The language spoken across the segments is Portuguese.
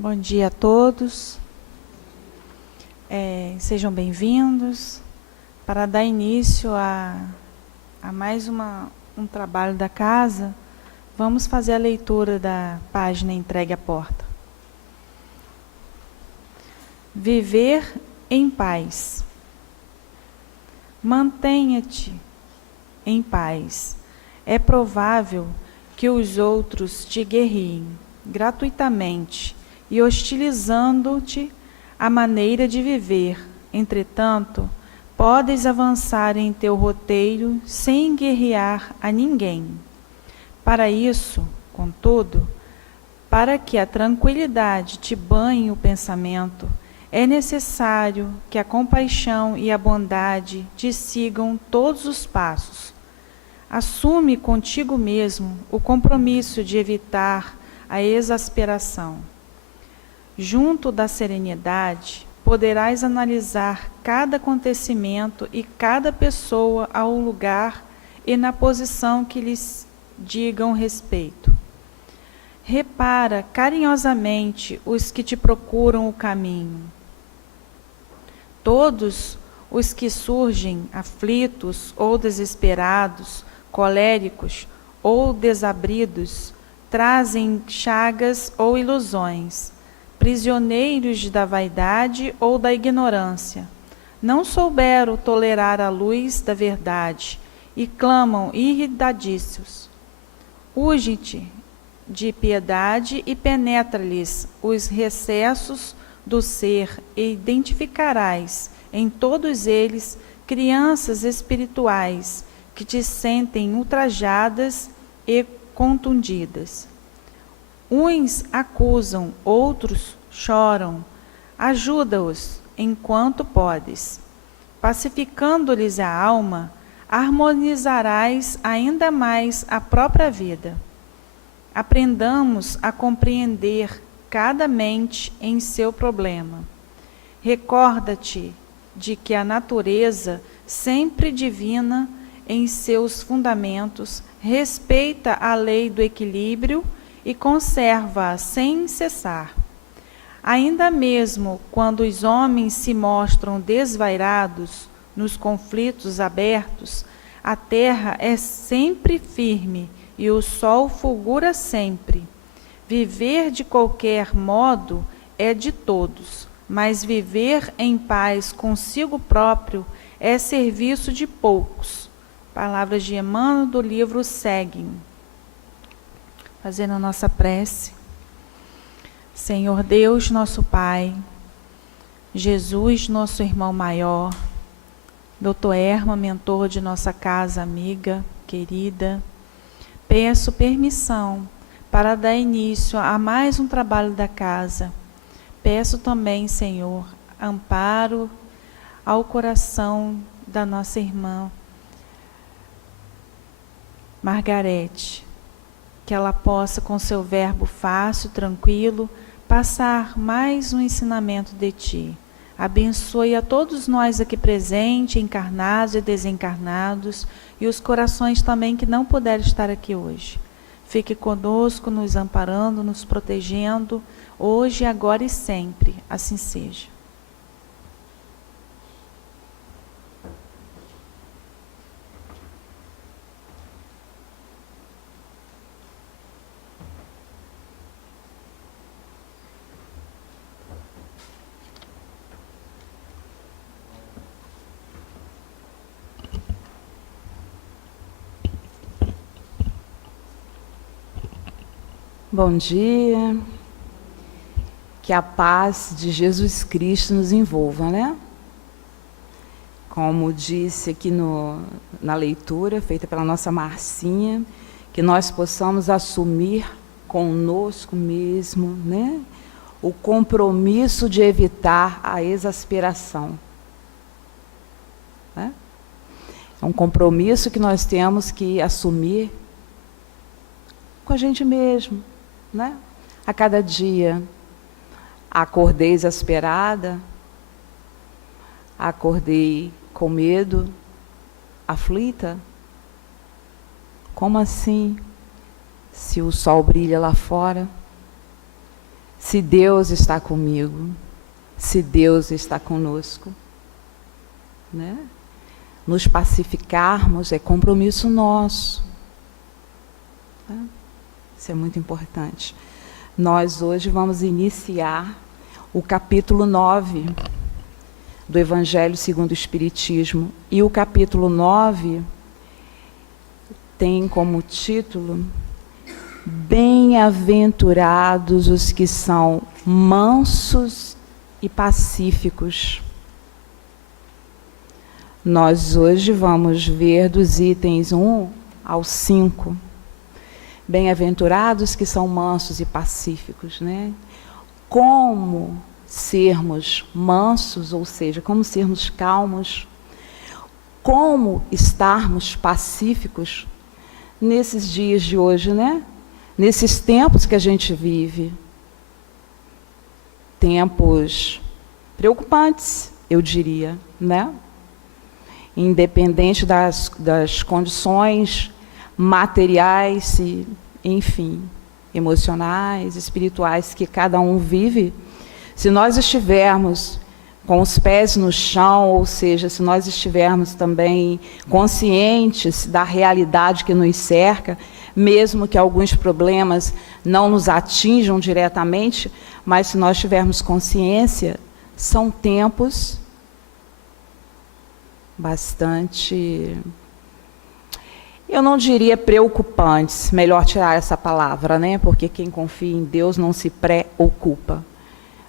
Bom dia a todos. Sejam bem-vindos. Para dar início a mais um trabalho da casa, vamos fazer a leitura da página Entregue à Porta. Viver em paz. Mantenha-te em paz. É provável que os outros te guerriem gratuitamente e hostilizando-te a maneira de viver. Entretanto, podes avançar em teu roteiro sem guerrear a ninguém. Para isso, contudo, para que a tranquilidade te banhe o pensamento, é necessário que a compaixão e a bondade te sigam todos os passos. Assume contigo mesmo o compromisso de evitar a exasperação. Junto da serenidade, poderás analisar cada acontecimento e cada pessoa ao lugar e na posição que lhes digam respeito. Repara carinhosamente os que te procuram o caminho. Todos os que surgem aflitos ou desesperados, coléricos ou desabridos, trazem chagas ou ilusões, prisioneiros da vaidade ou da ignorância. Não souberam tolerar a luz da verdade e clamam irritadiços. Urge-te de piedade e penetra-lhes os recessos do ser e identificarás em todos eles crianças espirituais que te sentem ultrajadas e contundidas. Uns acusam, outros choram. Ajuda-os enquanto podes. Pacificando-lhes a alma, harmonizarás ainda mais a própria vida. Aprendamos a compreender cada mente em seu problema. Recorda-te de que a natureza, sempre divina em seus fundamentos, respeita a lei do equilíbrio e conserva-a sem cessar. Ainda mesmo quando os homens se mostram desvairados nos conflitos abertos, a terra é sempre firme e o sol fulgura sempre. Viver de qualquer modo é de todos, mas viver em paz consigo próprio é serviço de poucos. Palavras de Emmanuel do livro Seguem. Fazendo a nossa prece. Senhor Deus, nosso Pai, Jesus, nosso irmão maior, Dr. Erma, mentor de nossa casa, amiga, querida, peço permissão para dar início a mais um trabalho da casa. Peço também, Senhor, amparo ao coração da nossa irmã Margarete, que ela possa, com seu verbo fácil, tranquilo, passar mais um ensinamento de Ti. Abençoe a todos nós aqui presentes, encarnados e desencarnados, e os corações também que não puderam estar aqui hoje. Fique conosco, nos amparando, nos protegendo, hoje, agora e sempre. Assim seja. Bom dia, que a paz de Jesus Cristo nos envolva, né? Como disse aqui na leitura, feita pela nossa Marcinha, que nós possamos assumir conosco mesmo, né? O compromisso de evitar a exasperação. Né? É um compromisso que nós temos que assumir com a gente mesmo. Né? A cada dia, acordei exasperada, acordei com medo, aflita. Como assim? Se o sol brilha lá fora, Se Deus está comigo, se Deus está conosco, né? Nos pacificarmos é compromisso nosso. Tá? Isso é muito importante. Nós hoje vamos iniciar o capítulo 9 do Evangelho segundo o Espiritismo. E o capítulo 9 tem como título: Bem-aventurados os que são mansos e pacíficos. Nós hoje vamos ver dos itens 1 ao 5. Bem-aventurados que são mansos e pacíficos, né? Como sermos mansos, ou seja, como sermos calmos, como estarmos pacíficos nesses dias de hoje, né? Nesses tempos que a gente vive. Tempos preocupantes, eu diria, né? Independente das condições materiais, enfim, emocionais, espirituais que cada um vive, se nós estivermos com os pés no chão, ou seja, se nós estivermos também conscientes da realidade que nos cerca, mesmo que alguns problemas não nos atinjam diretamente, mas se nós tivermos consciência, são tempos bastante, eu não diria preocupantes, melhor tirar essa palavra, né? Porque quem confia em Deus não se preocupa.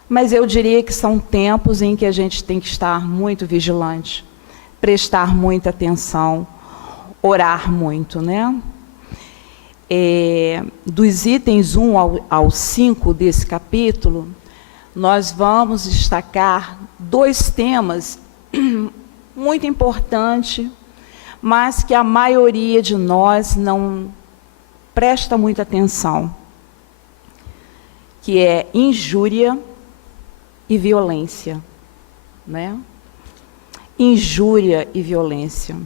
Mas eu diria que são tempos em que a gente tem que estar muito vigilante, prestar muita atenção, orar muito, né? Dos itens 1 ao 5 desse capítulo, nós vamos destacar 2 temas muito importantes, mas que a maioria de nós não presta muita atenção, que é injúria e violência, né? Injúria e violência,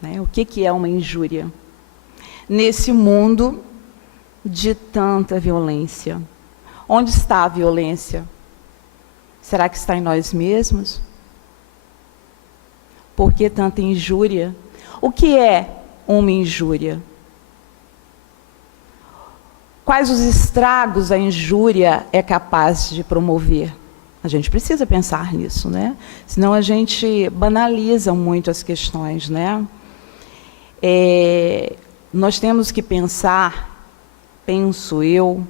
né? O que é uma injúria? Nesse mundo de tanta violência, onde está a violência? Será que está em nós mesmos? Por que tanta injúria? O que é uma injúria? Quais os estragos a injúria é capaz de promover? A gente precisa pensar nisso, né? Senão a gente banaliza muito as questões, né? Nós temos que pensar, penso eu,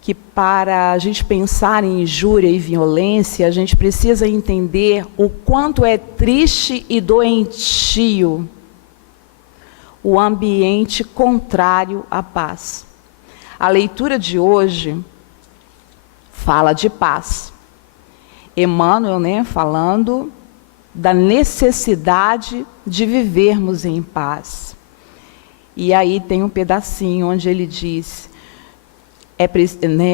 que para a gente pensar em injúria e violência, a gente precisa entender o quanto é triste e doentio o ambiente contrário à paz. A leitura de hoje fala de paz. Emmanuel, né, falando da necessidade de vivermos em paz. E aí tem um pedacinho onde ele diz: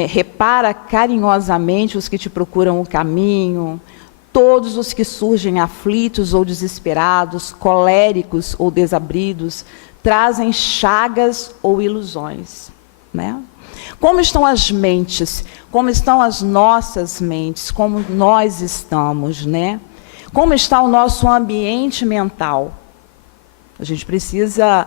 repara carinhosamente os que te procuram o caminho, todos os que surgem aflitos ou desesperados, coléricos ou desabridos, trazem chagas ou ilusões, né? Como estão as mentes? Como estão as nossas mentes? Como nós estamos, né? Como está o nosso ambiente mental? A gente precisa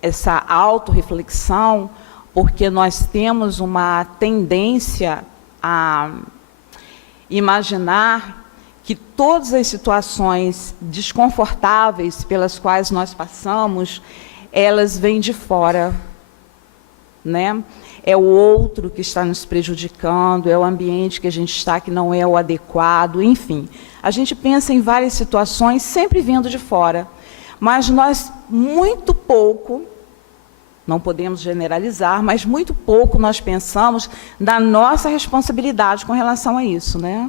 essa autorreflexão, porque nós temos uma tendência a imaginar que todas as situações desconfortáveis pelas quais nós passamos, elas vêm de fora, né? É o outro que está nos prejudicando, é o ambiente que a gente está que não é o adequado, enfim. A gente pensa em várias situações sempre vindo de fora, mas nós muito pouco, não podemos generalizar, mas muito pouco nós pensamos da nossa responsabilidade com relação a isso, né?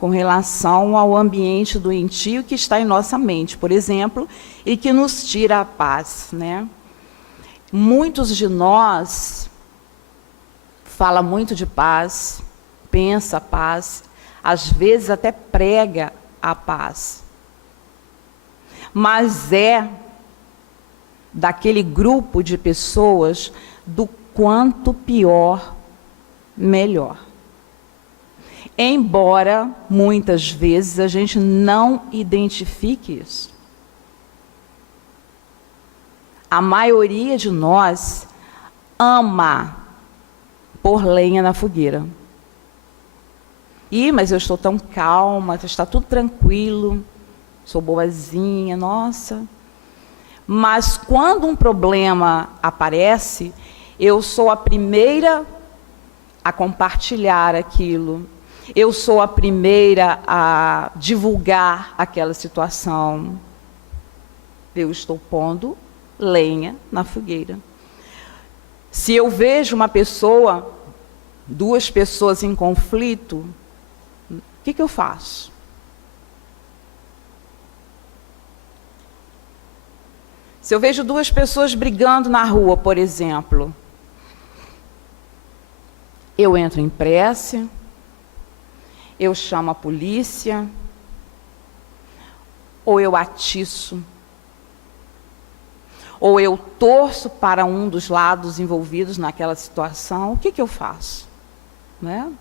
Com relação ao ambiente doentio que está em nossa mente, por exemplo, e que nos tira a paz, né? Muitos de nós fala muito de paz, pensa a paz, às vezes até prega a paz, mas é daquele grupo de pessoas do quanto pior melhor. Embora muitas vezes a gente não identifique isso. A maioria de nós ama pôr lenha na fogueira. Mas eu estou tão calma, está tudo tranquilo, sou boazinha, nossa. Mas quando um problema aparece, eu sou a primeira a compartilhar aquilo. Eu sou a primeira a divulgar aquela situação. Eu estou pondo lenha na fogueira. Se eu vejo uma pessoa, duas pessoas em conflito, o que eu faço? Se eu vejo duas pessoas brigando na rua, por exemplo, eu entro em prece, eu chamo a polícia, ou eu atiço, ou eu torço para um dos lados envolvidos naquela situação, o que eu faço? Né?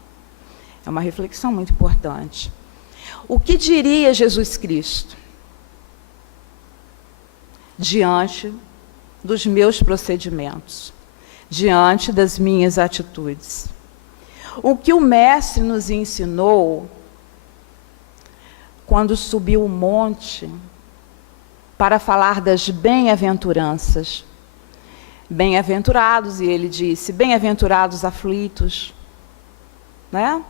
É uma reflexão muito importante. O que diria Jesus Cristo diante dos meus procedimentos, diante das minhas atitudes? O que o Mestre nos ensinou quando subiu o monte para falar das bem-aventuranças. Bem-aventurados, e ele disse, bem-aventurados aflitos, né?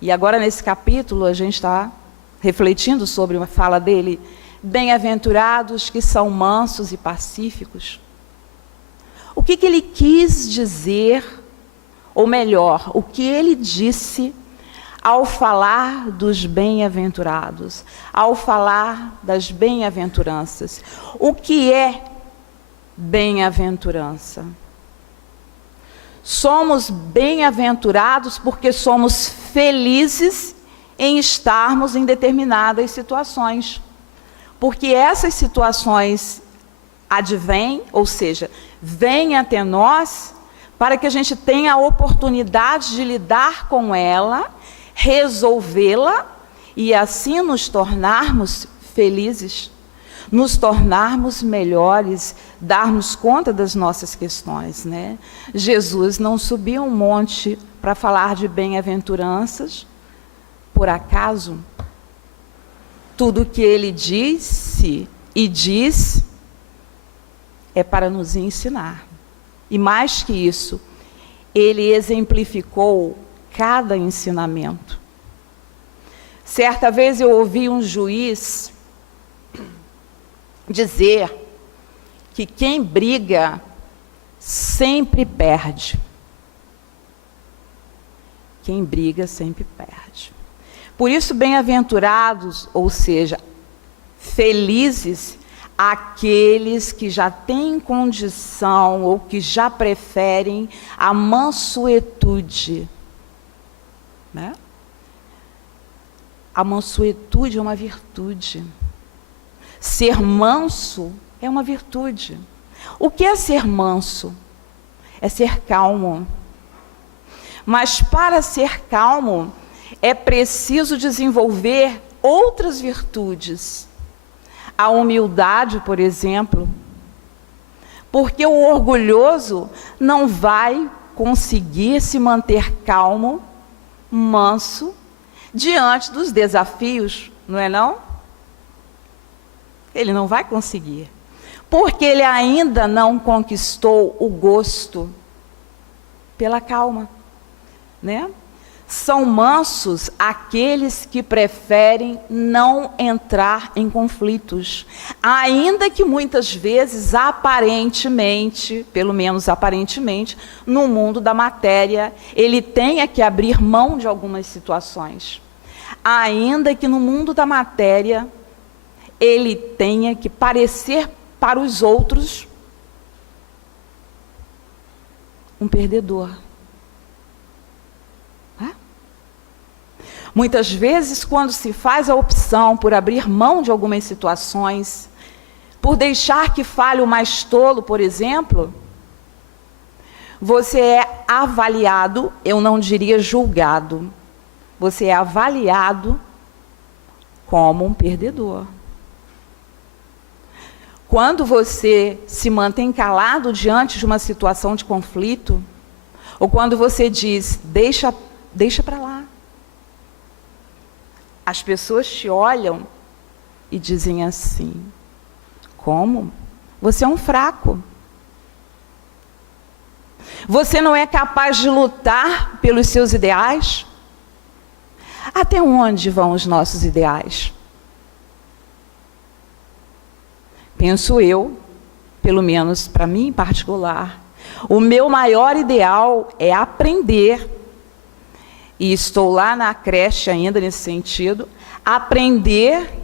E agora nesse capítulo a gente está refletindo sobre uma fala dele, bem-aventurados que são mansos e pacíficos. O que ele quis dizer, ou melhor, o que ele disse ao falar dos bem-aventurados, ao falar das bem-aventuranças? O que é bem-aventurança? Somos bem-aventurados porque somos felizes em estarmos em determinadas situações. Porque essas situações advêm, ou seja, vêm até nós para que a gente tenha a oportunidade de lidar com ela, resolvê-la e assim nos tornarmos felizes, nos tornarmos melhores, darmos conta das nossas questões, né? Jesus não subiu um monte para falar de bem-aventuranças, por acaso. Tudo que ele disse e diz é para nos ensinar. E mais que isso, ele exemplificou cada ensinamento. Certa vez eu ouvi um juiz dizer que quem briga sempre perde. Quem briga sempre perde. Por isso, bem-aventurados, ou seja, felizes, aqueles que já têm condição ou que já preferem a mansuetude. Né? A mansuetude é uma virtude. Ser manso é uma virtude. O que é ser manso? É ser calmo. Mas para ser calmo, é preciso desenvolver outras virtudes. A humildade, por exemplo. Porque o orgulhoso não vai conseguir se manter calmo, manso, diante dos desafios, não é não? Ele não vai conseguir. Porque ele ainda não conquistou o gosto pela calma, né? São mansos aqueles que preferem não entrar em conflitos, ainda que muitas vezes, aparentemente, pelo menos aparentemente, no mundo da matéria, ele tenha que abrir mão de algumas situações. Ainda que no mundo da matéria, ele tenha que parecer para os outros um perdedor. Muitas vezes, quando se faz a opção por abrir mão de algumas situações, por deixar que fale o mais tolo, por exemplo, você é avaliado, eu não diria julgado, você é avaliado como um perdedor. Quando você se mantém calado diante de uma situação de conflito, ou quando você diz, deixa para lá, as pessoas te olham e dizem assim, como? Você é um fraco. Você não é capaz de lutar pelos seus ideais? Até onde vão os nossos ideais? Penso eu, pelo menos para mim em particular, o meu maior ideal é aprender, e estou lá na creche ainda nesse sentido, aprender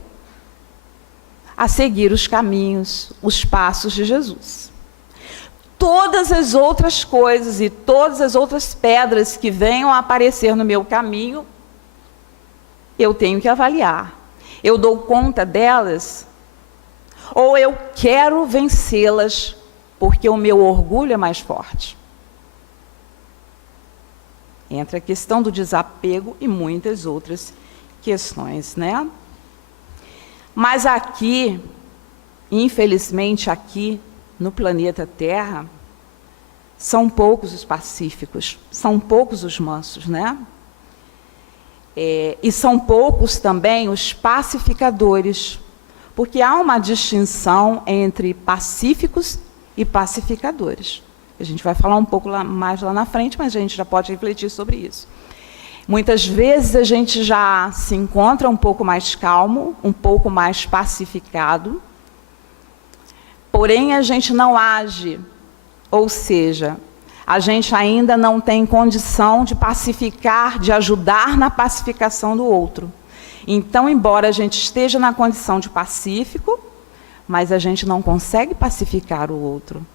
a seguir os caminhos, os passos de Jesus. Todas as outras coisas e todas as outras pedras que venham a aparecer no meu caminho, eu tenho que avaliar. Eu dou conta delas? Ou eu quero vencê-las porque o meu orgulho é mais forte? Entra a questão do desapego e muitas outras questões, né? Mas aqui, infelizmente aqui no planeta Terra, são poucos os pacíficos, são poucos os mansos, né? E são poucos também os pacificadores, porque há uma distinção entre pacíficos e pacificadores. A gente vai falar um pouco mais lá na frente, mas a gente já pode refletir sobre isso. Muitas vezes a gente já se encontra um pouco mais calmo, um pouco mais pacificado, porém a gente não age, ou seja, a gente ainda não tem condição de pacificar, de ajudar na pacificação do outro. Então, embora a gente esteja na condição de pacífico, mas a gente não consegue pacificar o outro.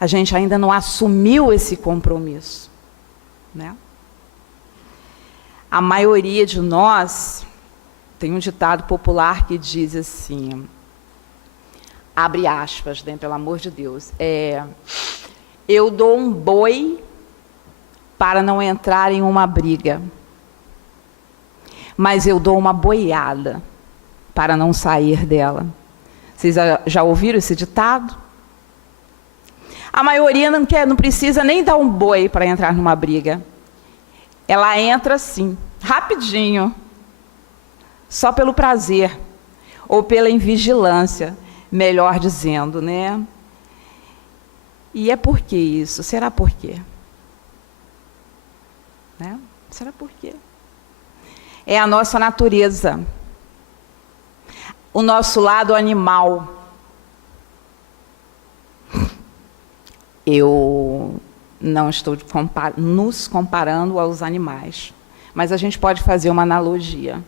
A gente ainda não assumiu esse compromisso, né? A maioria de nós, tem um ditado popular que diz assim, abre aspas, né, pelo amor de Deus, eu dou um boi para não entrar em uma briga, mas eu dou uma boiada para não sair dela. Vocês já ouviram esse ditado? A maioria não precisa nem dar um boi para entrar numa briga. Ela entra assim, rapidinho, só pelo prazer, ou pela invigilância, melhor dizendo, né? E é por que isso? Será por quê? Né? Será por quê? É a nossa natureza, o nosso lado animal. Eu não estou nos comparando aos animais, mas a gente pode fazer uma analogia.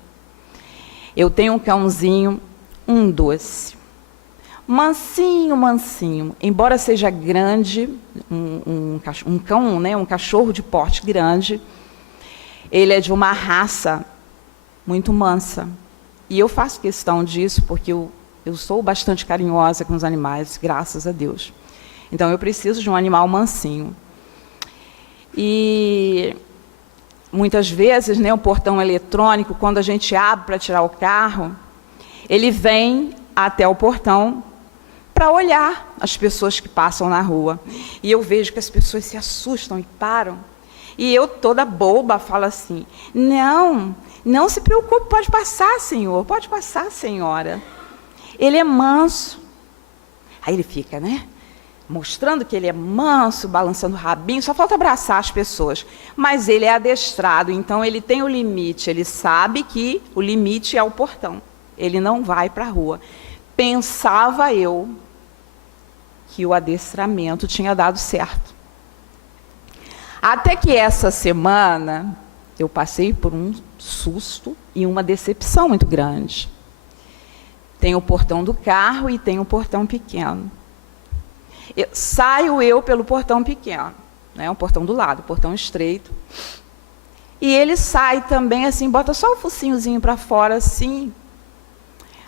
Eu tenho um cãozinho, um doce, mansinho, mansinho, embora seja grande, um cão, né, um cachorro de porte grande, ele é de uma raça muito mansa. E eu faço questão disso porque eu sou bastante carinhosa com os animais, graças a Deus. Então, eu preciso de um animal mansinho. E muitas vezes, né, o portão eletrônico, quando a gente abre para tirar o carro, ele vem até o portão para olhar as pessoas que passam na rua. E eu vejo que as pessoas se assustam e param. E eu, toda boba, falo assim, não se preocupe, pode passar, senhor, pode passar, senhora. Ele é manso. Aí ele fica, né, mostrando que ele é manso, balançando o rabinho, só falta abraçar as pessoas. Mas ele é adestrado, então ele tem o limite, ele sabe que o limite é o portão. Ele não vai para a rua. Pensava eu que o adestramento tinha dado certo. Até que essa semana eu passei por um susto e uma decepção muito grande. Tem o portão do carro e tem o portão pequeno. Saio eu pelo portão pequeno, né, um portão do lado, portão estreito. E ele sai também assim, bota só o focinhozinho para fora assim,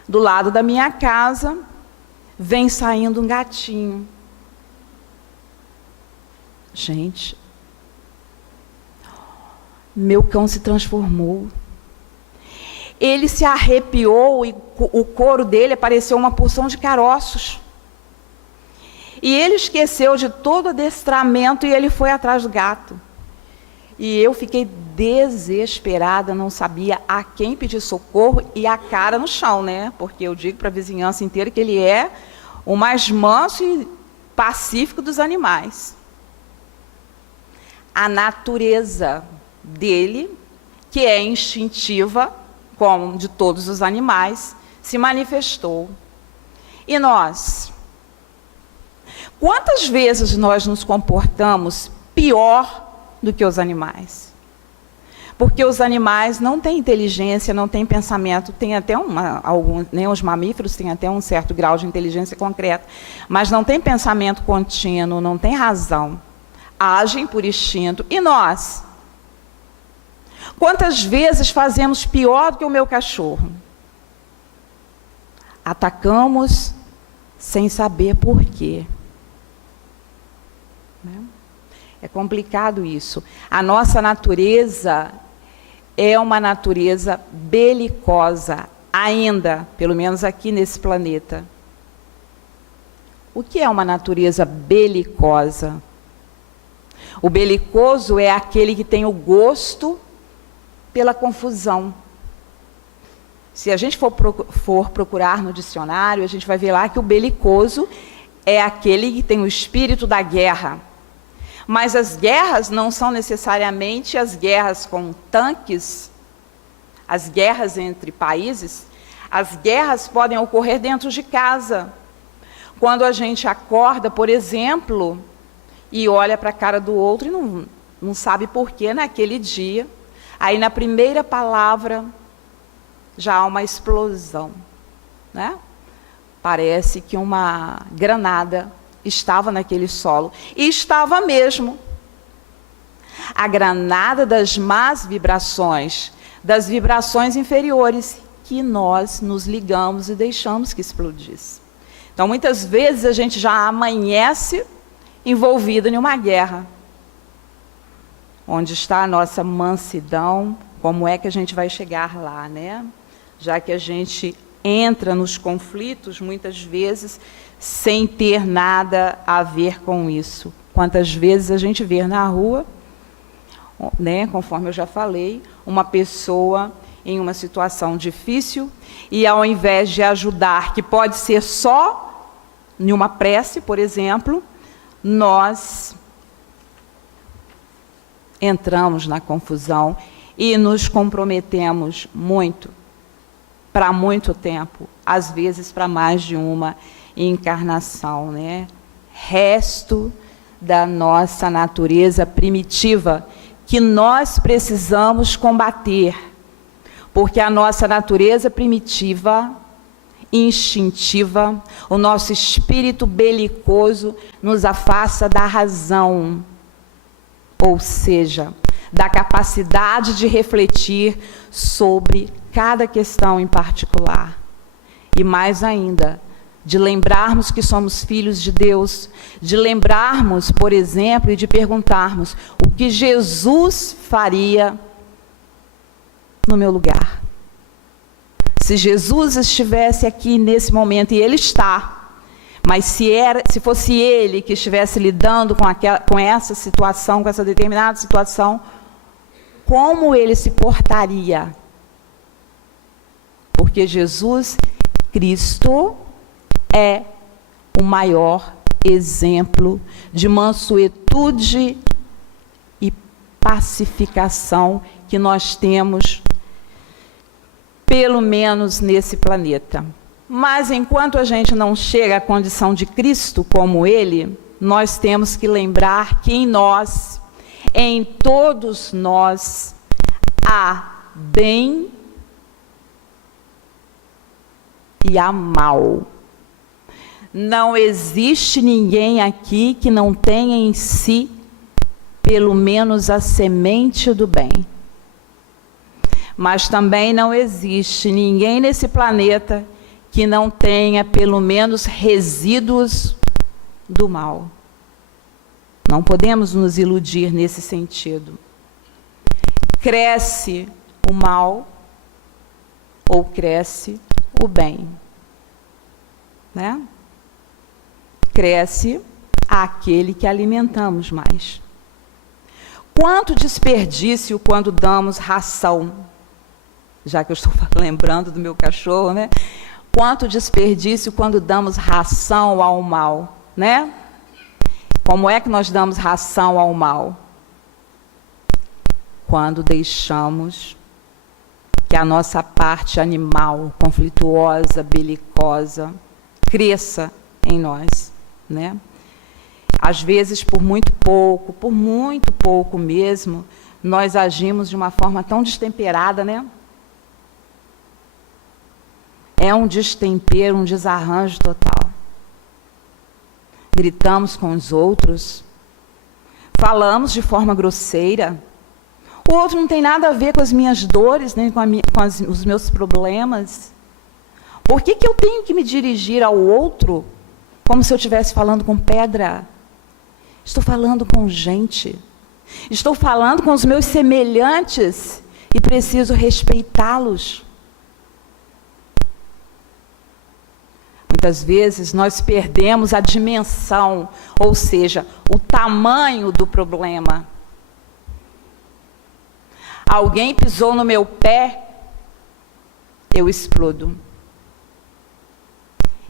do lado da minha casa, vem saindo um gatinho. Gente, meu cão se transformou. Ele se arrepiou e o couro dele apareceu uma porção de caroços. E ele esqueceu de todo o adestramento e ele foi atrás do gato. E eu fiquei desesperada, não sabia a quem pedir socorro e a cara no chão, né? Porque eu digo para a vizinhança inteira que ele é o mais manso e pacífico dos animais. A natureza dele, que é instintiva, como de todos os animais, se manifestou. E nós? Quantas vezes nós nos comportamos pior do que os animais? Porque os animais não têm inteligência, não têm pensamento, tem até os mamíferos têm até um certo grau de inteligência concreta, mas não tem pensamento contínuo, não tem razão. Agem por instinto. E nós? Quantas vezes fazemos pior do que o meu cachorro? Atacamos sem saber por quê. É complicado isso. A nossa natureza é uma natureza belicosa, ainda, pelo menos aqui nesse planeta. O que é uma natureza belicosa? O belicoso é aquele que tem o gosto pela confusão. Se a gente for procurar no dicionário, a gente vai ver lá que o belicoso é aquele que tem o espírito da guerra. Mas as guerras não são necessariamente as guerras com tanques, as guerras entre países. As guerras podem ocorrer dentro de casa. Quando a gente acorda, por exemplo, e olha para a cara do outro e não sabe por que naquele dia, aí na primeira palavra já há uma explosão, né? Parece que uma granada estava naquele solo, e estava mesmo. A granada das más vibrações, das vibrações inferiores, que nós nos ligamos e deixamos que explodisse. Então, muitas vezes a gente já amanhece envolvido em uma guerra. Onde está a nossa mansidão? Como é que a gente vai chegar lá, né? Já que a gente entra nos conflitos, muitas vezes, sem ter nada a ver com isso. Quantas vezes a gente vê na rua, né, conforme eu já falei, uma pessoa em uma situação difícil e, ao invés de ajudar, que pode ser só em uma prece, por exemplo, nós entramos na confusão e nos comprometemos muito, para muito tempo, às vezes para mais de uma encarnação, né? Resto da nossa natureza primitiva, que nós precisamos combater, porque a nossa natureza primitiva, instintiva, o nosso espírito belicoso nos afasta da razão, ou seja, da capacidade de refletir sobre cada questão em particular. E mais ainda, de lembrarmos que somos filhos de Deus, de lembrarmos, por exemplo, e de perguntarmos o que Jesus faria no meu lugar. Se Jesus estivesse aqui nesse momento, e Ele está, mas se fosse Ele que estivesse lidando com essa situação, com essa determinada situação, como Ele se portaria? Porque Jesus Cristo é o maior exemplo de mansuetude e pacificação que nós temos, pelo menos nesse planeta. Mas enquanto a gente não chega à condição de Cristo como Ele, nós temos que lembrar que em nós, em todos nós, há bem e há mal. Não existe ninguém aqui que não tenha em si, pelo menos, a semente do bem. Mas também não existe ninguém nesse planeta que não tenha, pelo menos, resíduos do mal. Não podemos nos iludir nesse sentido. Cresce o mal ou cresce o bem, né? Cresce aquele que alimentamos mais. Quanto desperdício quando damos ração, já que eu estou lembrando do meu cachorro, né? Quanto desperdício quando damos ração ao mal, né? Como é que nós damos ração ao mal? Quando deixamos que a nossa parte animal, conflituosa, belicosa, cresça em nós, né? Às vezes, por muito pouco mesmo, nós agimos de uma forma tão destemperada, né? É um destempero, um desarranjo total. Gritamos com os outros, falamos de forma grosseira. O outro não tem nada a ver com as minhas dores, nem com os meus problemas. Por que eu tenho que me dirigir ao outro como se eu estivesse falando com pedra? Estou falando com gente. Estou falando com os meus semelhantes e preciso respeitá-los. Muitas vezes nós perdemos a dimensão, ou seja, o tamanho do problema. Alguém pisou no meu pé, eu explodo.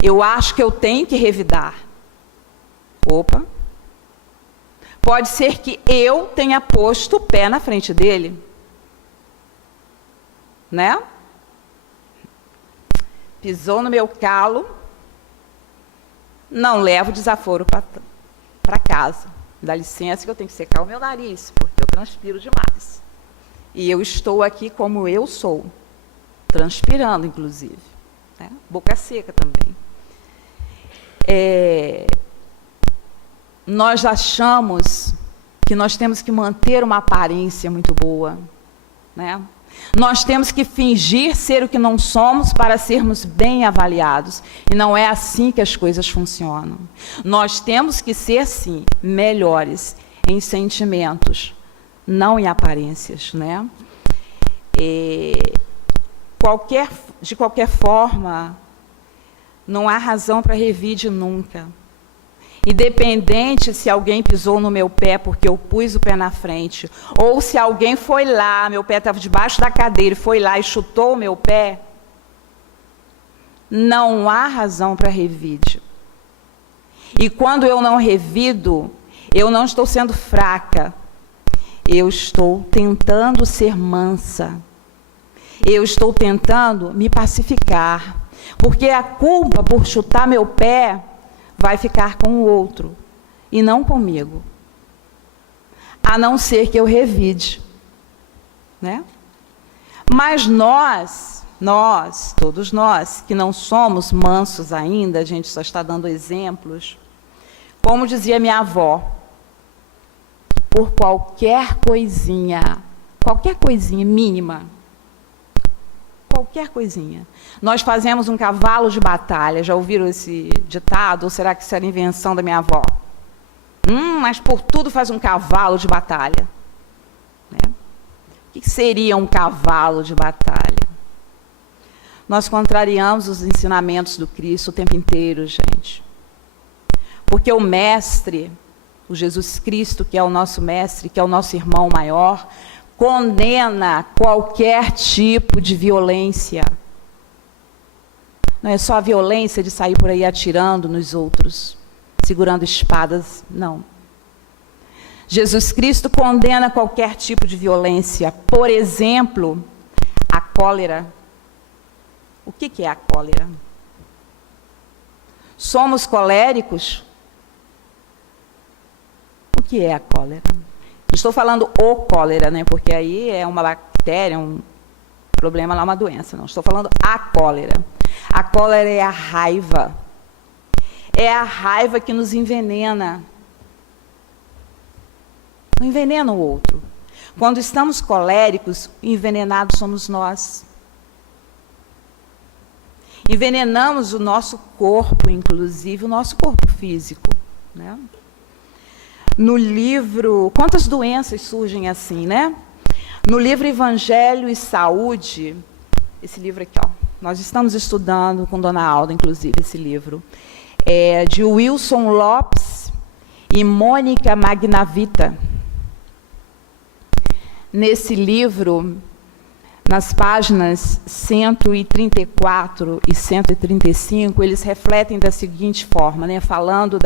Eu acho que eu tenho que revidar. Opa! Pode ser que eu tenha posto o pé na frente dele. Né? Pisou no meu calo, não levo desaforo para casa. Dá licença que eu tenho que secar o meu nariz, porque eu transpiro demais. E eu estou aqui como eu sou, transpirando, inclusive. Né? Boca seca também. Nós achamos que nós temos que manter uma aparência muito boa. Né? Nós temos que fingir ser o que não somos para sermos bem avaliados. E não é assim que as coisas funcionam. Nós temos que ser, sim, melhores em sentimentos, não em aparências, né? De qualquer forma, não há razão para revide nunca. Independente se alguém pisou no meu pé porque eu pus o pé na frente, ou se alguém foi lá, meu pé estava debaixo da cadeira, foi lá e chutou o meu pé, não há razão para revide. E quando eu não revido, eu não estou sendo fraca, eu estou tentando ser mansa. Eu estou tentando me pacificar, porque a culpa por chutar meu pé vai ficar com o outro e não comigo, a não ser que eu revide, né? Mas todos nós, que não somos mansos ainda, a gente só está dando exemplos, como dizia minha avó, por qualquer coisinha mínima, qualquer coisinha, nós fazemos um cavalo de batalha. Já ouviram esse ditado? Ou será que isso era invenção da minha avó? Mas por tudo faz um cavalo de batalha. Né? O que seria um cavalo de batalha? Nós contrariamos os ensinamentos do Cristo o tempo inteiro, gente. Porque o Mestre, o Jesus Cristo, que é o nosso Mestre, que é o nosso irmão maior, condena qualquer tipo de violência. Não é só a violência de sair por aí atirando nos outros, segurando espadas, não. Jesus Cristo condena qualquer tipo de violência. Por exemplo, a cólera. O que é a cólera? Somos coléricos? O que é a cólera? Não estou falando o cólera, né? Porque aí é uma bactéria, um problema lá, uma doença. Não, estou falando a cólera. A cólera é a raiva. É a raiva que nos envenena. Não envenena o outro. Quando estamos coléricos, envenenados somos nós. Envenenamos o nosso corpo, inclusive o nosso corpo físico, né? no livro... Quantas doenças surgem assim, né? No livro Evangelho e Saúde, esse livro aqui, ó, nós estamos estudando com Dona Alda, inclusive, esse livro, de Wilson Lopes e Mônica Magnavita. Nesse livro, nas páginas 134 e 135, eles refletem da seguinte forma, né, falando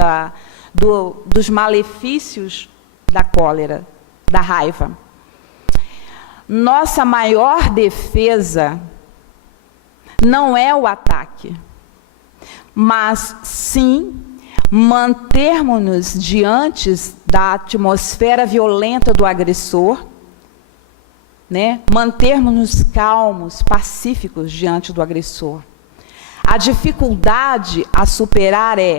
dos malefícios da cólera, da raiva. Nossa maior defesa não é o ataque, mas sim mantermos-nos diante da atmosfera violenta do agressor, né? Mantermos-nos calmos, pacíficos diante do agressor. A dificuldade a superar é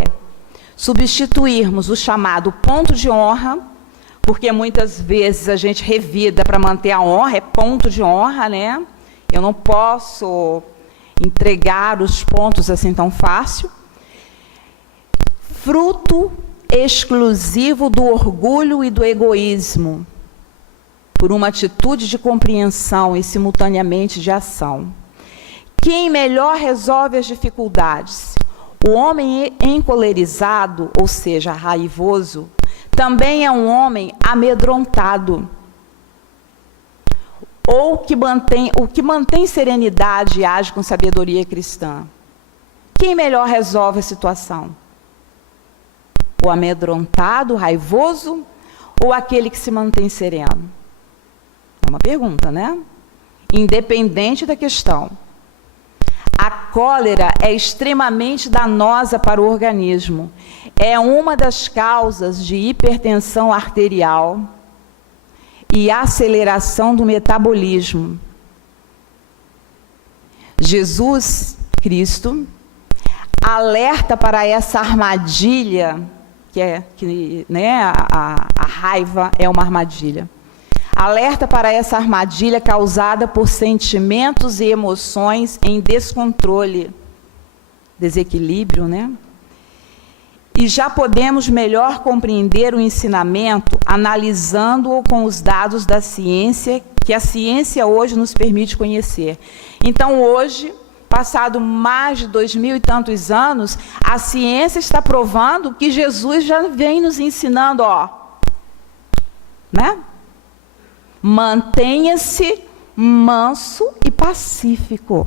substituirmos o chamado ponto de honra, porque muitas vezes a gente revida para manter a honra, é ponto de honra, né? Eu não posso entregar os pontos assim tão fácil. Fruto exclusivo do orgulho e do egoísmo, por uma atitude de compreensão e simultaneamente de ação. Quem melhor resolve as dificuldades? O homem encolerizado, ou seja, raivoso, também é um homem amedrontado. Ou o que mantém serenidade e age com sabedoria cristã. Quem melhor resolve a situação? O amedrontado, o raivoso, ou aquele que se mantém sereno? É uma pergunta, né? Independente da questão. A cólera é extremamente danosa para o organismo. É uma das causas de hipertensão arterial e aceleração do metabolismo. Jesus Cristo alerta para essa armadilha, a raiva é uma armadilha. Alerta para essa armadilha causada por sentimentos e emoções em descontrole, desequilíbrio, né? E já podemos melhor compreender o ensinamento analisando-o com os dados da ciência, que a ciência hoje nos permite conhecer. Então, hoje, passado mais de 2000 e tantos anos, a ciência está provando que Jesus já vem nos ensinando, ó, né? Mantenha-se manso e pacífico.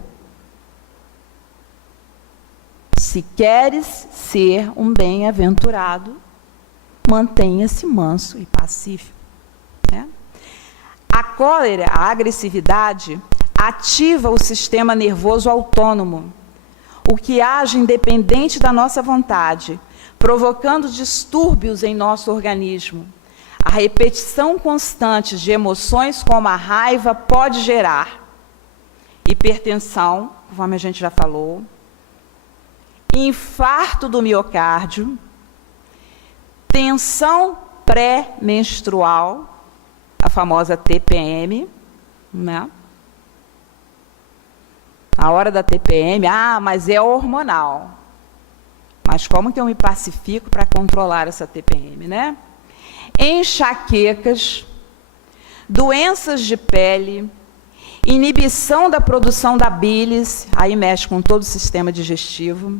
Se queres ser um bem-aventurado, mantenha-se manso e pacífico. Né? A cólera, a agressividade, ativa o sistema nervoso autônomo, o que age independente da nossa vontade, provocando distúrbios em nosso organismo. A repetição constante de emoções como a raiva pode gerar hipertensão, conforme a gente já falou, infarto do miocárdio, tensão pré-menstrual, a famosa TPM, né? A hora da TPM, mas é hormonal. Mas como que eu me pacifico para controlar essa TPM, né? Enxaquecas, doenças de pele, inibição da produção da bilis, aí mexe com todo o sistema digestivo,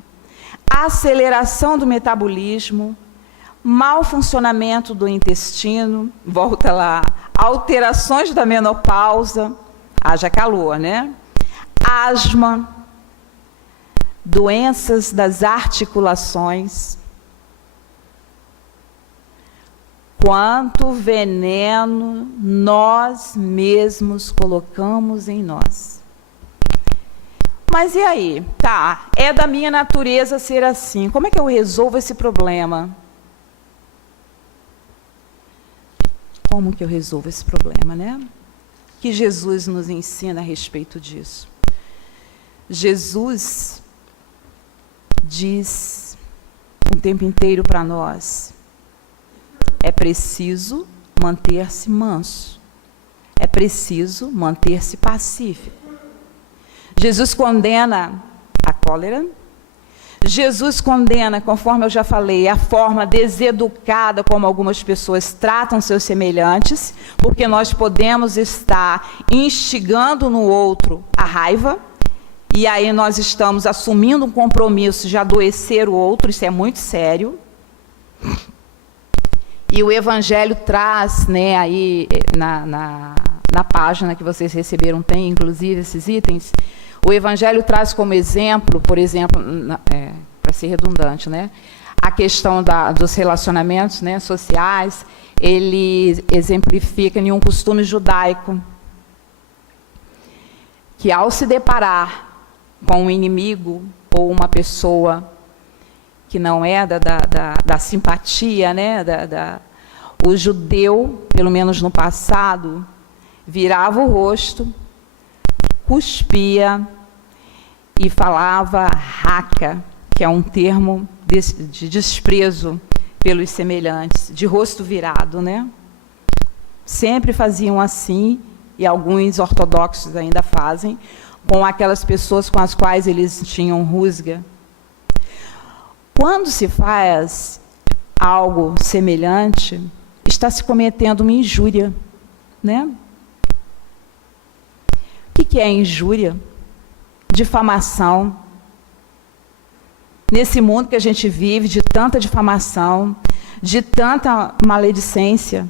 aceleração do metabolismo, mau funcionamento do intestino, volta lá, alterações da menopausa, haja calor, né? Asma, doenças das articulações. Quanto veneno nós mesmos colocamos em nós. Mas e aí? Tá, é da minha natureza ser assim. Como é que eu resolvo esse problema? Como que eu resolvo esse problema, né? Que Jesus nos ensina a respeito disso. Jesus diz o tempo inteiro para nós: é preciso manter-se manso, é preciso manter-se pacífico. Jesus condena a cólera, Jesus condena, conforme eu já falei, a forma deseducada como algumas pessoas tratam seus semelhantes, porque nós podemos estar instigando no outro a raiva, e aí nós estamos assumindo um compromisso de adoecer o outro, isso é muito sério. E o Evangelho traz, né, aí na página que vocês receberam, tem inclusive esses itens. O Evangelho traz como exemplo, por exemplo, para ser redundante, né, a questão dos relacionamentos, né, sociais. Ele exemplifica em um costume judaico, que ao se deparar com um inimigo ou uma pessoa que não é da simpatia, né, o judeu, pelo menos no passado, virava o rosto, cuspia e falava raca, que é um termo de desprezo pelos semelhantes, de rosto virado, né? Sempre faziam assim, e alguns ortodoxos ainda fazem, com aquelas pessoas com as quais eles tinham rusga. Quando se faz algo semelhante, está se cometendo uma injúria, né? O que é injúria? Difamação. Nesse mundo que a gente vive, de tanta difamação, de tanta maledicência,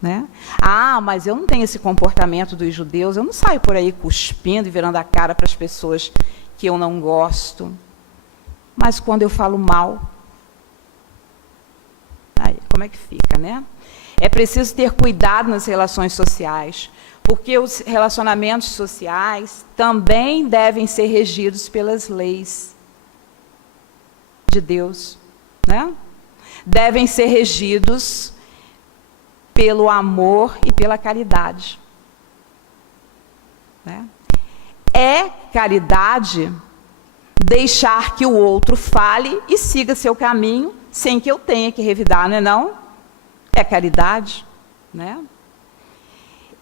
né? Ah, mas eu não tenho esse comportamento dos judeus, eu não saio por aí cuspindo e virando a cara para as pessoas que eu não gosto. Mas quando eu falo mal, aí, como é que fica, né? É preciso ter cuidado nas relações sociais, porque os relacionamentos sociais também devem ser regidos pelas leis de Deus, né? Devem ser regidos pelo amor e pela caridade, né? É caridade deixar que o outro fale e siga seu caminho sem que eu tenha que revidar, não é não? É caridade, né?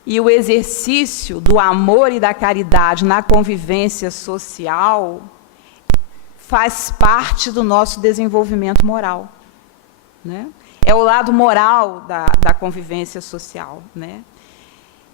E o exercício do amor e da caridade na convivência social faz parte do nosso desenvolvimento moral, né? É o lado moral da convivência social, né?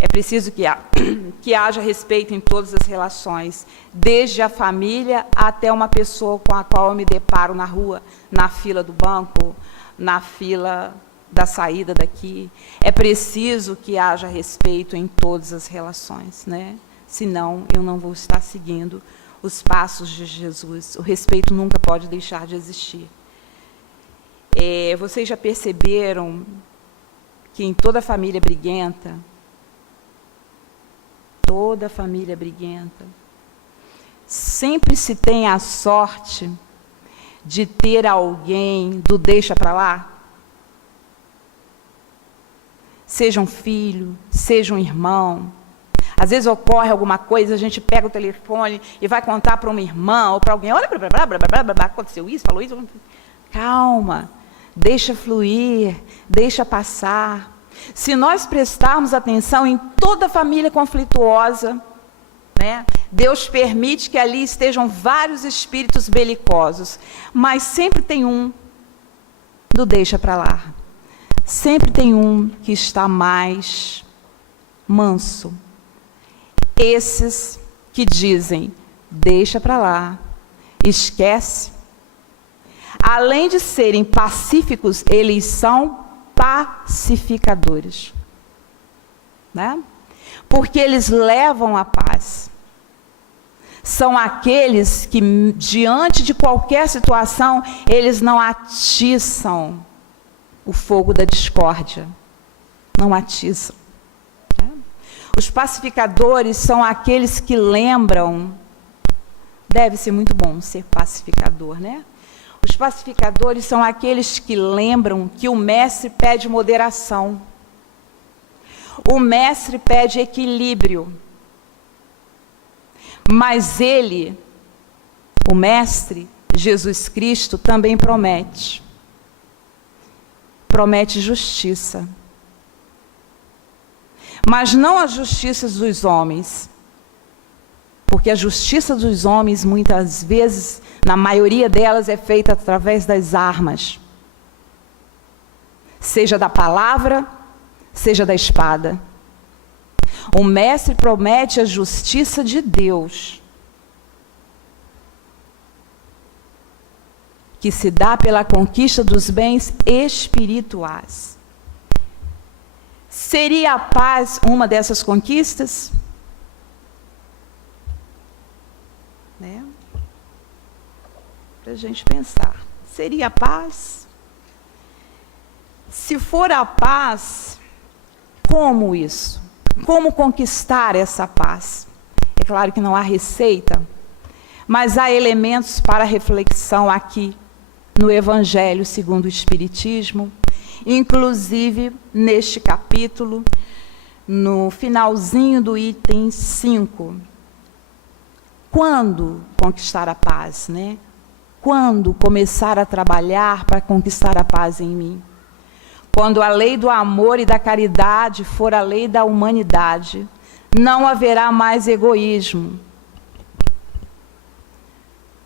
É preciso que haja respeito em todas as relações, desde a família até uma pessoa com a qual eu me deparo na rua, na fila do banco, na fila da saída daqui. É preciso que haja respeito em todas as relações, né? Senão eu não vou estar seguindo os passos de Jesus. O respeito nunca pode deixar de existir. Vocês já perceberam que em toda família briguenta, sempre se tem a sorte de ter alguém do deixa para lá? Seja um filho, seja um irmão. Às vezes ocorre alguma coisa, a gente pega o telefone e vai contar para uma irmã ou para alguém, olha, aconteceu isso, falou isso. Calma, deixa fluir, deixa passar. Se nós prestarmos atenção em toda família conflituosa, né, Deus permite que ali estejam vários espíritos belicosos, mas sempre tem um do deixa para lá. Sempre tem um que está mais manso. Esses que dizem, deixa para lá, esquece. Além de serem pacíficos, eles são pacificadores, né? Porque eles levam a paz. São aqueles que, diante de qualquer situação, eles não atiçam o fogo da discórdia. Não atiçam. Né? Os pacificadores são aqueles que lembram. Deve ser muito bom ser pacificador, né? Os pacificadores são aqueles que lembram que o mestre pede moderação. O mestre pede equilíbrio. Mas ele, o mestre, Jesus Cristo, também promete. Promete justiça. Mas não a justiça dos homens, Porque a justiça dos homens, muitas vezes, na maioria delas, é feita através das armas. Seja da palavra, seja da espada. O mestre promete a justiça de Deus, que se dá pela conquista dos bens espirituais. Seria a paz uma dessas conquistas? Né? Para a gente pensar. Seria a paz? Se for a paz, como isso? Como conquistar essa paz? É claro que não há receita, mas há elementos para reflexão aqui no Evangelho segundo o Espiritismo, inclusive neste capítulo, no finalzinho do item 5. Quando conquistar a paz, né? Quando começar a trabalhar para conquistar a paz em mim? Quando a lei do amor e da caridade for a lei da humanidade, não haverá mais egoísmo.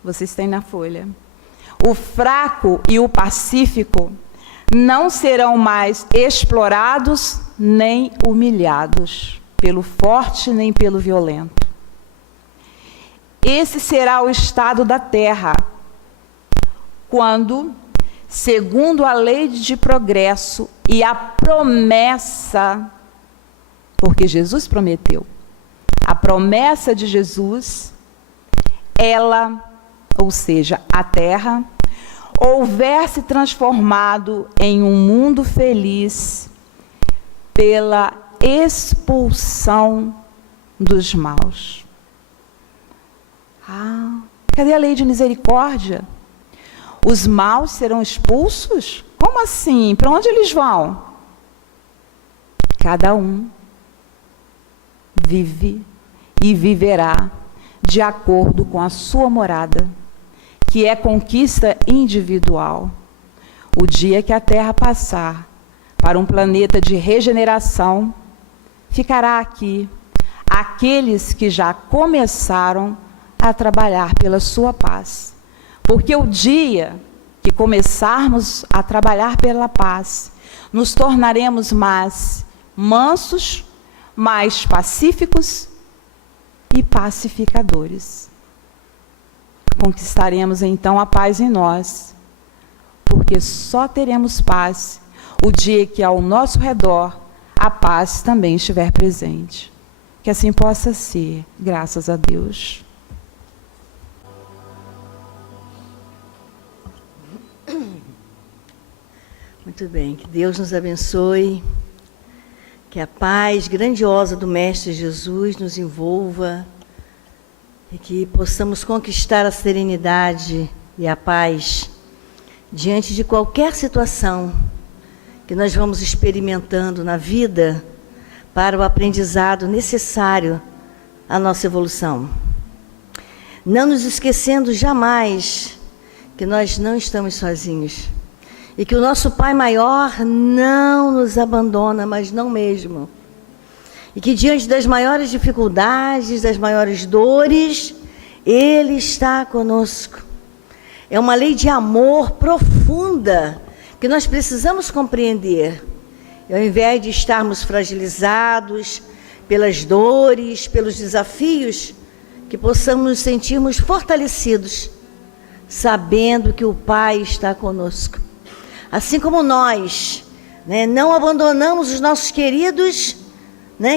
Vocês têm na folha. O fraco e o pacífico não serão mais explorados nem humilhados pelo forte nem pelo violento. Esse será o estado da terra, quando, segundo a lei de progresso e a promessa, porque Jesus prometeu, a promessa de Jesus, ela, ou seja, a terra, houver se transformado em um mundo feliz pela expulsão dos maus. Cadê a lei de misericórdia? Os maus serão expulsos? Como assim? Para onde eles vão? Cada um vive e viverá de acordo com a sua morada, que é conquista individual. O dia que a Terra passar para um planeta de regeneração, ficará aqui aqueles que já começaram a trabalhar pela sua paz. Porque o dia que começarmos a trabalhar pela paz, nos tornaremos mais mansos, mais pacíficos e pacificadores. Conquistaremos então a paz em nós, porque só teremos paz o dia que ao nosso redor a paz também estiver presente. Que assim possa ser, graças a Deus. Muito bem, que Deus nos abençoe, que a paz grandiosa do Mestre Jesus nos envolva e que possamos conquistar a serenidade e a paz diante de qualquer situação que nós vamos experimentando na vida para o aprendizado necessário à nossa evolução. Não nos esquecendo jamais que nós não estamos sozinhos. E que o nosso Pai Maior não nos abandona, mas não mesmo. E que diante das maiores dificuldades, das maiores dores, Ele está conosco. É uma lei de amor profunda que nós precisamos compreender. E ao invés de estarmos fragilizados pelas dores, pelos desafios, que possamos nos sentirmos fortalecidos, sabendo que o Pai está conosco. Assim como nós, não abandonamos os nossos queridos,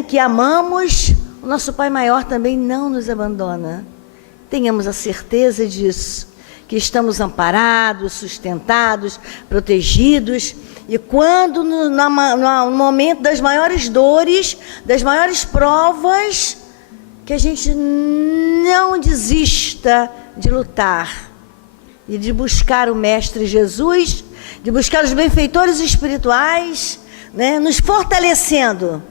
que amamos, o nosso Pai Maior também não nos abandona. Tenhamos a certeza disso, que estamos amparados, sustentados, protegidos, e quando no momento das maiores dores, das maiores provas, que a gente não desista de lutar e de buscar o Mestre Jesus, de buscar os benfeitores espirituais, nos fortalecendo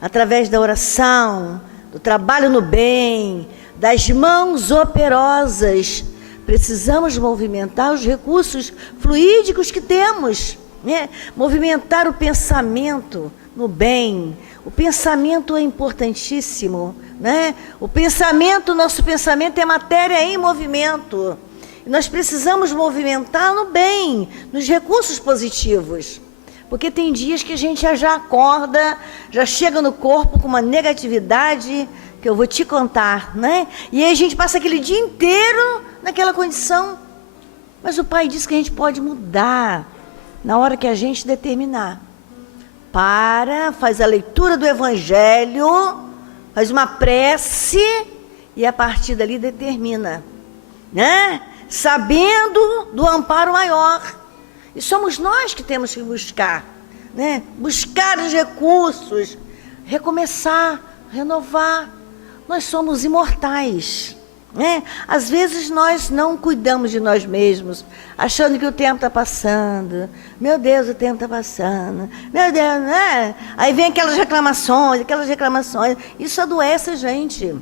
através da oração, do trabalho no bem, das mãos operosas. Precisamos movimentar os recursos fluídicos que temos, né? Movimentar o pensamento no bem. O pensamento é importantíssimo, né? O pensamento, nosso pensamento é matéria em movimento. E nós precisamos movimentar no bem, nos recursos positivos. Porque tem dias que a gente já acorda, já chega no corpo com uma negatividade, que eu vou te contar, né? E aí a gente passa aquele dia inteiro naquela condição. Mas o Pai diz que a gente pode mudar na hora que a gente determinar. Faz a leitura do Evangelho, faz uma prece e a partir dali determina, né? Sabendo do amparo maior. E somos nós que temos que buscar, né? Buscar os recursos, recomeçar, renovar. Nós somos imortais, né? Às vezes nós não cuidamos de nós mesmos, achando que o tempo está passando. Meu Deus, o tempo está passando. Meu Deus, né? Aí vem aquelas reclamações. Isso adoece a gente.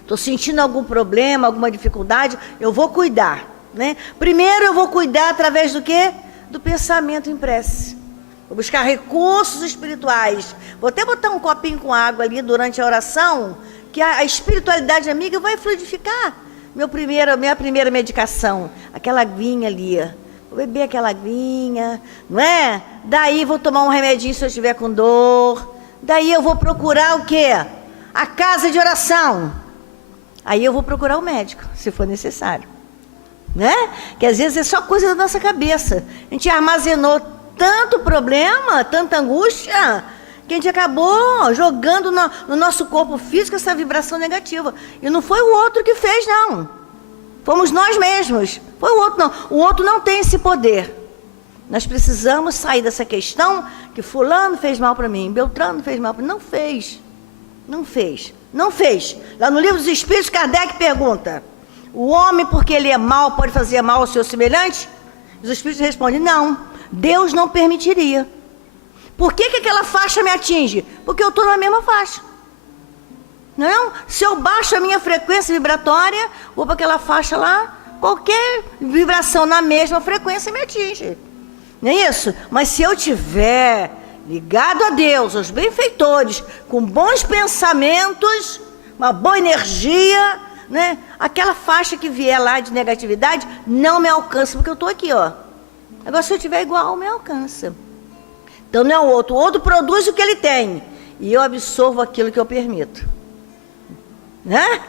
Estou sentindo algum problema, alguma dificuldade, eu vou cuidar, né? Primeiro eu vou cuidar através do quê? Do pensamento em prece. Vou buscar recursos espirituais. Vou até botar um copinho com água ali durante a oração, que a espiritualidade amiga vai fluidificar. Minha primeira medicação, aquela aguinha ali. Vou beber aquela aguinha, não é? Daí vou tomar um remedinho se eu estiver com dor. Daí eu vou procurar o quê? A casa de oração. Aí eu vou procurar o médico, se for necessário. Né? Que às vezes é só coisa da nossa cabeça. A gente armazenou tanto problema, tanta angústia, que a gente acabou jogando no nosso corpo físico essa vibração negativa. E não foi o outro que fez, não. Fomos nós mesmos. Foi o outro, não. O outro não tem esse poder. Nós precisamos sair dessa questão que fulano fez mal para mim, Beltrano fez mal para mim. Não fez. Não fez. Não fez. Lá no Livro dos Espíritos, Kardec pergunta: o homem, porque ele é mau, pode fazer mal ao seu semelhante? Os Espíritos respondem: não, Deus não permitiria. Por que aquela faixa me atinge? Porque eu estou na mesma faixa. Não? Se eu baixo a minha frequência vibratória, vou para aquela faixa lá, qualquer vibração na mesma frequência me atinge. Não é isso? Mas se eu tiver ligado a Deus, aos benfeitores, com bons pensamentos, uma boa energia, né? Aquela faixa que vier lá de negatividade não me alcança, porque eu estou aqui, ó. Agora, se eu tiver igual, me alcança. Então não é o outro. O outro produz o que ele tem e eu absorvo aquilo que eu permito, né?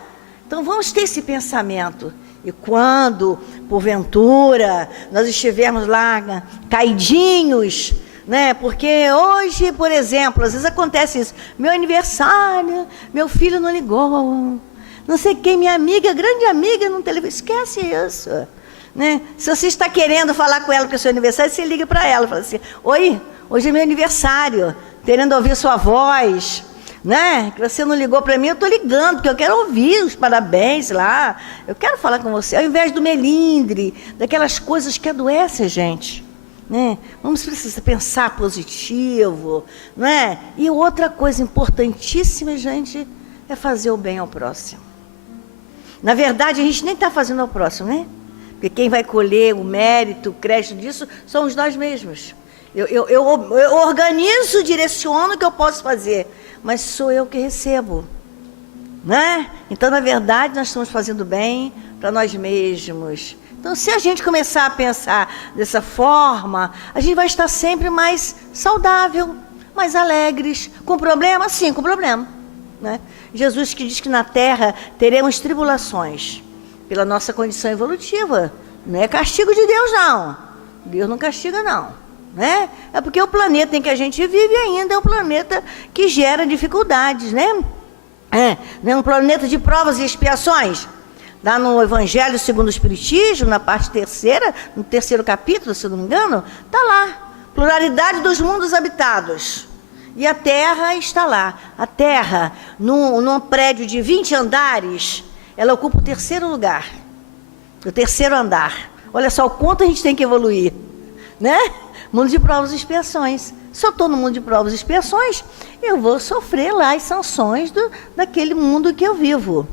Então vamos ter esse pensamento. E quando, porventura, nós estivermos lá caidinhos, né? Porque hoje, por exemplo, às vezes acontece isso. Meu aniversário, meu filho não ligou. Não sei quem, minha amiga, grande amiga, não telefone. Esquece isso, né? Se você está querendo falar com ela porque é seu aniversário, você liga para ela, fala assim: oi, hoje é meu aniversário, querendo ouvir sua voz, né? Que você não ligou para mim, eu estou ligando, porque eu quero ouvir os parabéns lá. Eu quero falar com você, ao invés do melindre, daquelas coisas que adoecem a gente. Né? Vamos precisar pensar positivo, não é? E outra coisa importantíssima, gente, é fazer o bem ao próximo. Na verdade, a gente nem está fazendo ao próximo, né? Porque quem vai colher o mérito, o crédito disso, somos nós mesmos. Eu organizo, direciono o que eu posso fazer, mas sou eu que recebo, né? Então, na verdade, nós estamos fazendo bem para nós mesmos. Então, se a gente começar a pensar dessa forma, a gente vai estar sempre mais saudável, mais alegres. Com problema? Sim, com problema. Né? Jesus que diz que na Terra teremos tribulações pela nossa condição evolutiva. Não é castigo de Deus, não. Deus não castiga, não. Né? É porque o planeta em que a gente vive ainda é um planeta que gera dificuldades, né? É um planeta de provas e expiações. Lá no Evangelho segundo o Espiritismo, na parte terceira, no terceiro capítulo, se não me engano, está lá. Pluralidade dos mundos habitados. E a Terra está lá. A Terra, num prédio de 20 andares, ela ocupa o terceiro lugar. O terceiro andar. Olha só o quanto a gente tem que evoluir. Né? Mundo de provas e expiações. Se eu estou no mundo de provas e expiações, eu vou sofrer lá as sanções daquele mundo que eu vivo.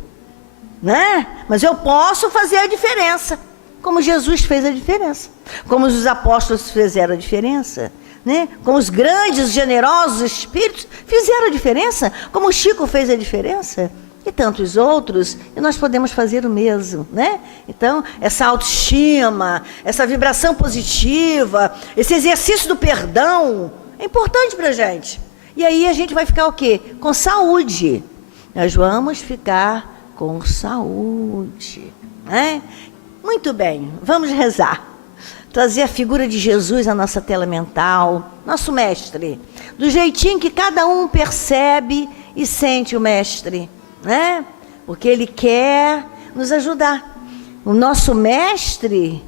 Né? Mas eu posso fazer a diferença. como Jesus fez a diferença, como os apóstolos fizeram a diferença, né? Como os grandes, generosos espíritos fizeram a diferença, como o Chico fez a diferença, e tantos outros, e nós podemos fazer o mesmo, né? Então, essa autoestima, essa vibração positiva, esse exercício do perdão, é importante para a gente. E aí a gente vai ficar o quê? Com saúde. Nós vamos ficar com saúde, né? Muito bem, vamos rezar. Trazer a figura de Jesus à nossa tela mental, nosso mestre, do jeitinho que cada um percebe e sente o mestre, né? Porque ele quer nos ajudar. O nosso mestre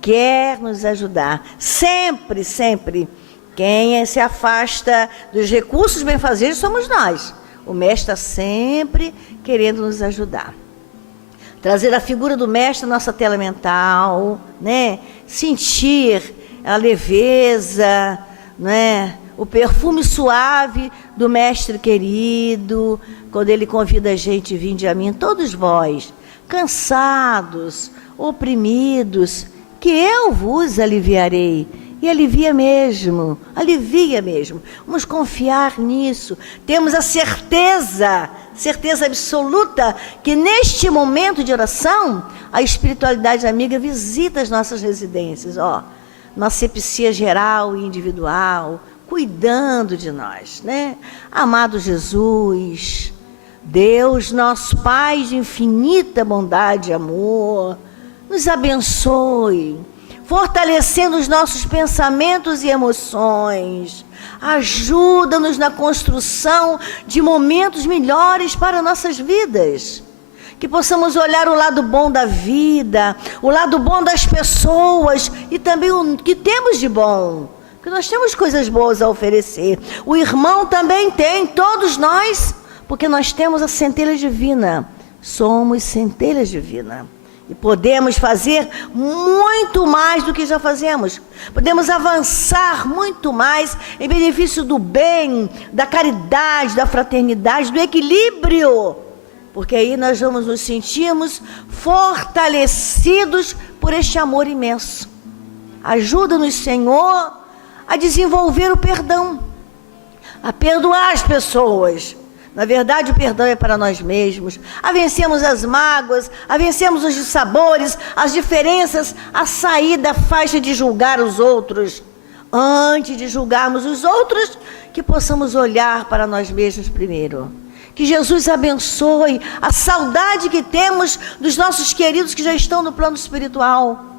quer nos ajudar. Sempre, sempre. Quem se afasta dos recursos benfazejos somos nós. O mestre está sempre querendo nos ajudar. Trazer a figura do mestre à nossa tela mental, né? Sentir a leveza, né? O perfume suave do mestre querido, quando ele convida a gente, vinde a mim, todos vós, cansados, oprimidos, que eu vos aliviarei. E alivia mesmo. Vamos confiar nisso. Temos a certeza absoluta, que neste momento de oração, a espiritualidade amiga visita as nossas residências, na asepsia geral e individual, cuidando de nós, né? Amado Jesus, Deus, nosso Pai de infinita bondade e amor, nos abençoe, fortalecendo os nossos pensamentos e emoções. Ajuda-nos na construção de momentos melhores para nossas vidas. Que possamos olhar o lado bom da vida, o lado bom das pessoas e também o que temos de bom. Porque nós temos coisas boas a oferecer. O irmão também tem, todos nós, porque nós temos a centelha divina. Somos centelha divina. E podemos fazer muito mais do que já fazemos. Podemos avançar muito mais em benefício do bem, da caridade, da fraternidade, do equilíbrio. Porque aí nós vamos nos sentirmos fortalecidos por este amor imenso. Ajuda-nos, Senhor, a desenvolver o perdão, a perdoar as pessoas. Na verdade, o perdão é para nós mesmos. A vencermos as mágoas, a vencermos os dissabores, as diferenças, a sair da faixa de julgar os outros. Antes de julgarmos os outros, que possamos olhar para nós mesmos primeiro. Que Jesus abençoe a saudade que temos dos nossos queridos que já estão no plano espiritual.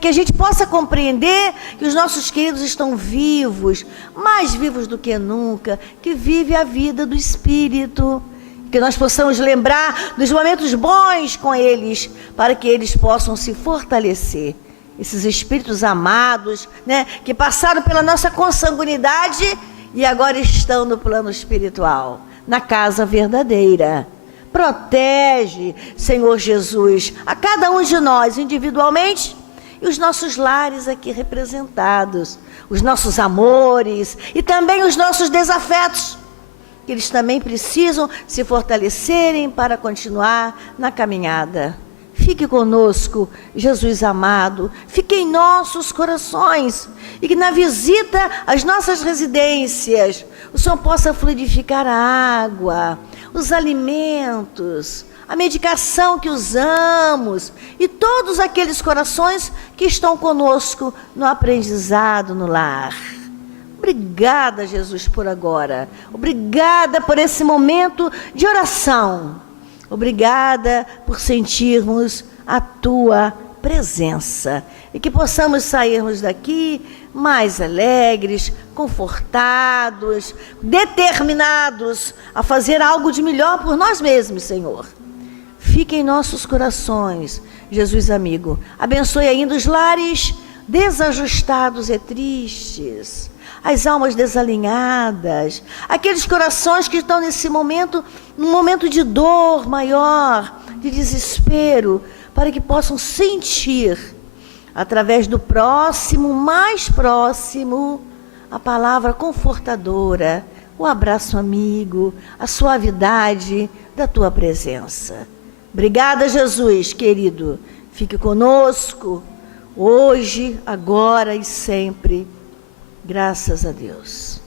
Que a gente possa compreender que os nossos queridos estão vivos, mais vivos do que nunca, que vive a vida do Espírito. Que nós possamos lembrar dos momentos bons com eles, para que eles possam se fortalecer. Esses espíritos amados, que passaram pela nossa consanguinidade e agora estão no plano espiritual, na casa verdadeira. Protege, Senhor Jesus, a cada um de nós individualmente, e os nossos lares aqui representados, os nossos amores e também os nossos desafetos, que eles também precisam se fortalecerem para continuar na caminhada. Fique conosco, Jesus amado, fique em nossos corações, e que na visita às nossas residências, o Senhor possa fluidificar a água, os alimentos, a medicação que usamos e todos aqueles corações que estão conosco no aprendizado no lar. Obrigada, Jesus, por agora. Obrigada por esse momento de oração. Obrigada por sentirmos a Tua presença e que possamos sairmos daqui mais alegres, confortados, determinados a fazer algo de melhor por nós mesmos, Senhor. Fique em nossos corações, Jesus amigo. Abençoe ainda os lares desajustados e tristes, as almas desalinhadas, aqueles corações que estão nesse momento, num momento de dor maior, de desespero, para que possam sentir, através do próximo, mais próximo, a palavra confortadora, o abraço amigo, a suavidade da Tua presença. Obrigada, Jesus, querido. fique conosco, hoje, agora e sempre. Graças a Deus.